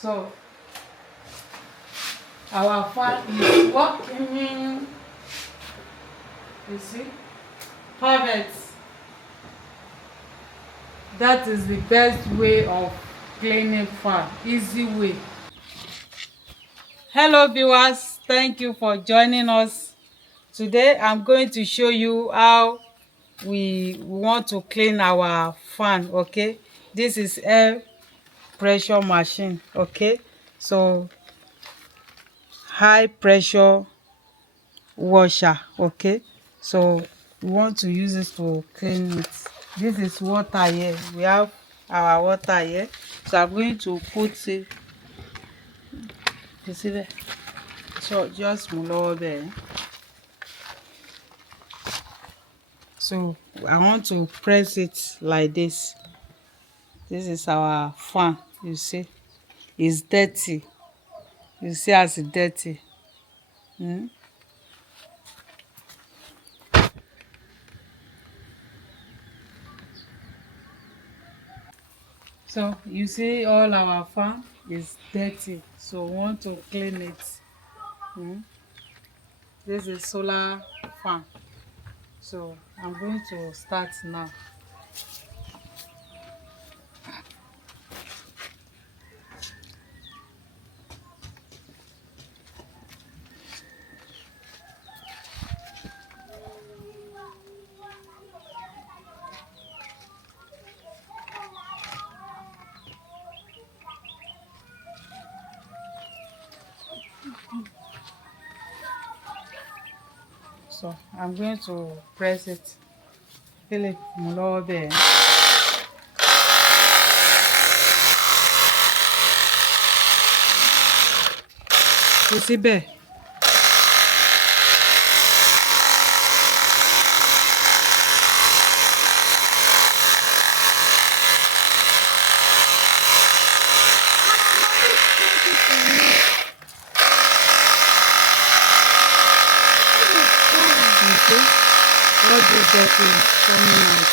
So our fan is working. You see? Perfect. That is the best way of cleaning fan. Easy way. Hello viewers, thank you for joining us. Today I'm going to show you how we want to clean our fan. Okay, this is air pressure machine. Okay, so high pressure washer. Okay, so we want to use this to clean it. This is water here. We have our water here, so I'm going to put it. You see there, so just move over there. So I want to press it like this. This is our fan. You see, it's dirty. You see as it's dirty. So you see all our fan is dirty, so we want to clean it. This is solar fan, so I'm going to start now. So I'm going to press it. Feel it more there. You see there? You see? What is dirty coming out?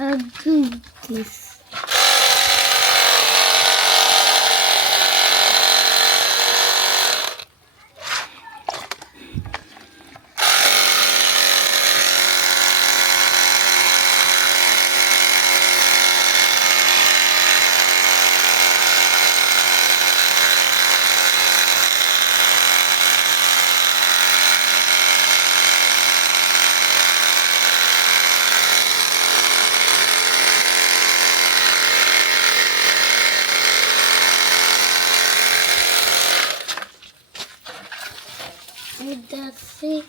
I'll do this. That's it.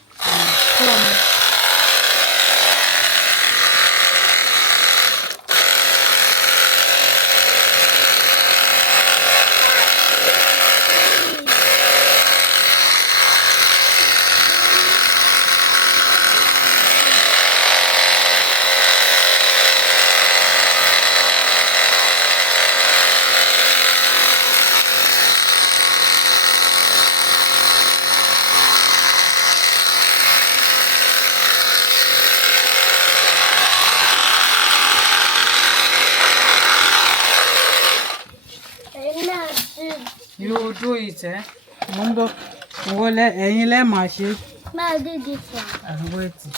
You do it, eh? Mundo, ẹ̀yin lẹ máa ṣe. I'll do this one. I'm waiting.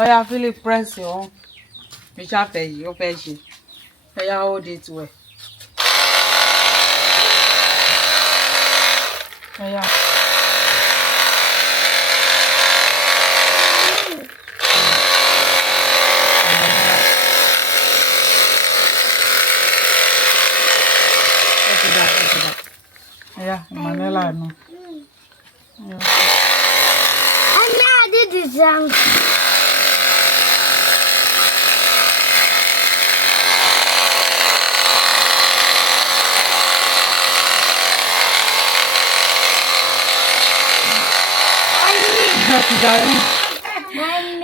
Oh yeah, Philip, press your which after you fetch it. Oh yeah, hold it well. Oh yeah. Yeah, Manila no. Yeah. And now I did this.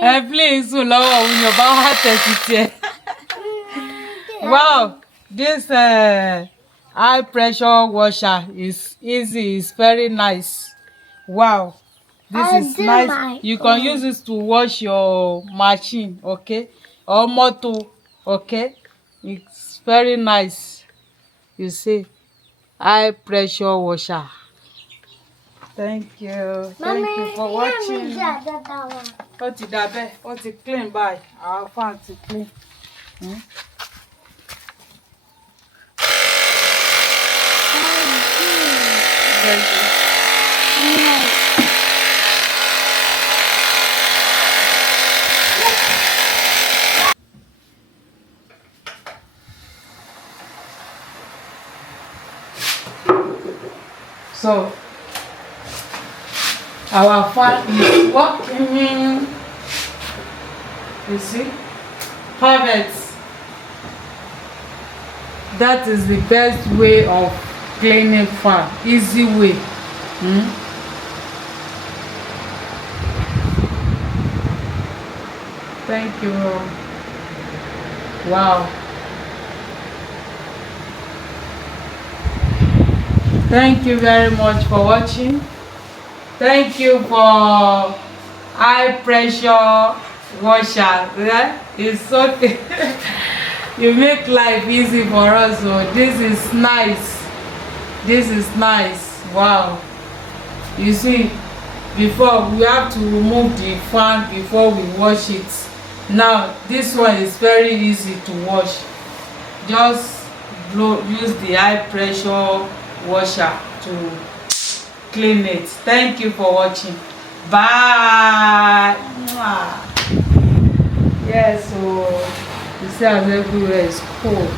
ẹ please sùn lọ́wọ́ òun yóò bá wá tẹ̀sí tiẹ̀. Wow, this high pressure washer is easy, it's very nice. Wow, this is nice. You can use this to wash your machine, okay, or motor, okay. It's very nice. You see, high pressure washer. Thank you. Thank you for watching. Ó ti dà bẹ́ẹ̀, ó ti clean by. Our fan ti clean. Very good. So our fan is working. You see, perfect. That is the best way of cleaning fan. Easy way. Thank you. Wow. Thank you very much for watching. Thank you for high pressure washer. Yeah? It's okay. You make life easy for us. So this is nice. This is nice. Wow. You see, before we have to remove the fan before we wash it. Now this one is very easy to wash. Just use the high pressure washer to clean it. Thank you for watching. Bye. Yes, so you see as everywhere is cold.